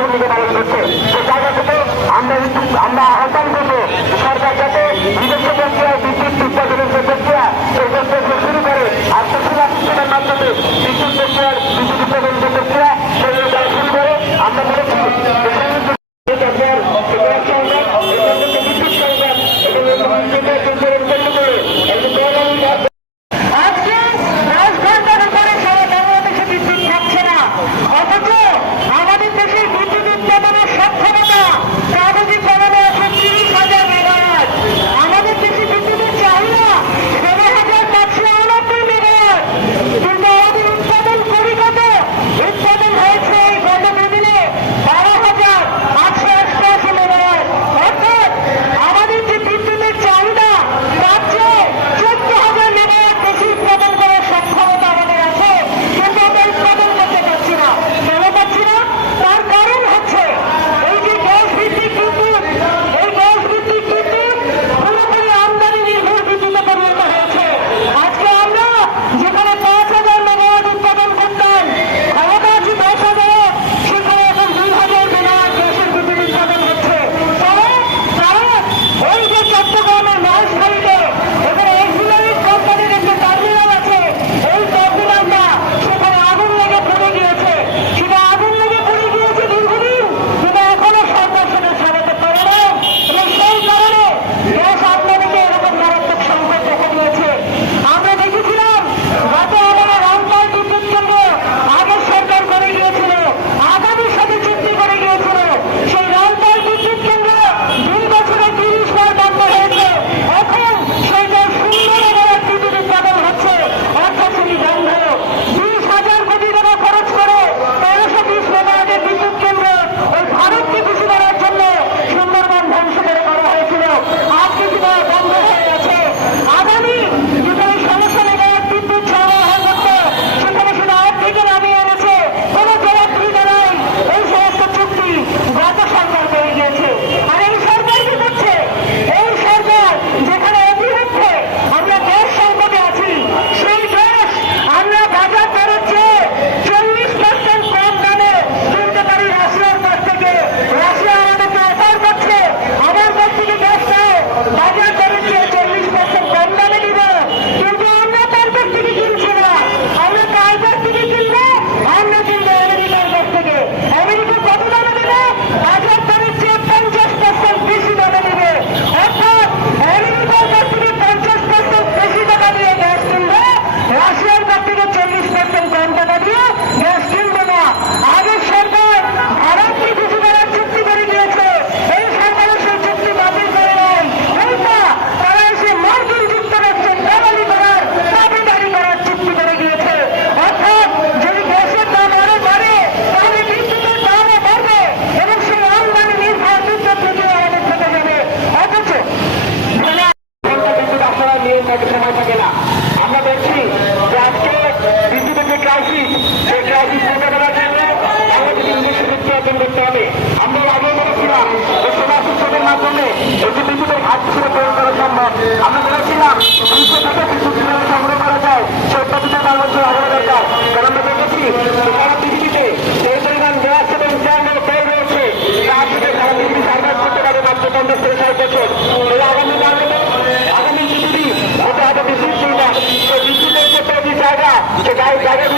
ভূমিকা পালন করছে। সে জায়গা থেকে আমরা আহ্বান করবো সরকার যাতে নিজস্ব প্রক্রিয়ায় বিদ্যুৎ উৎপাদনের যে প্রক্রিয়া সেই প্রক্রিয়া শুরু করে আর সিস্টেমের মাধ্যমে বিদ্যুৎ উৎপাদনের যে প্রক্রিয়া সেগুলো তারা শুরু করে। আমরা বলেছি সময় থাকে না। আমরা দেখছি যে আজকে বিদ্যুতের যে ক্রাইসিস সেই ক্রাইসিস মোকাবেলার জন্য বাংলাদেশকে নিজস্ব শক্তি অর্জন করতে হবে। আমরা আগে বলেছিলাম যে সোলার সিস্টেমের মাধ্যমে এই যে বিদ্যুতের ঘাট হিসেবে প্রয়োগ করা সম্ভব। আমরা বলেছিলাম সূর্য থেকে বিদ্যুৎ কিভাবে সংগ্রহ করা যায় সেই পদ্ধতিতে বাংলাদেশের হওয়া দরকার। কারণ আমরা দেখেছি সারা পৃথিবীতে এই পরিমাণ গ্যাস এবং তেল রয়েছে তা আসলে সারা পৃথিবী সার্ভাইভ করতে পারে মাত্র 50 থেকে 60 বছর। আগামী পৃথিবী হতে হবে বিদ্যুৎ সুবিধা। বিদ্যুতের যে জায়গা সে জায়গাগুলো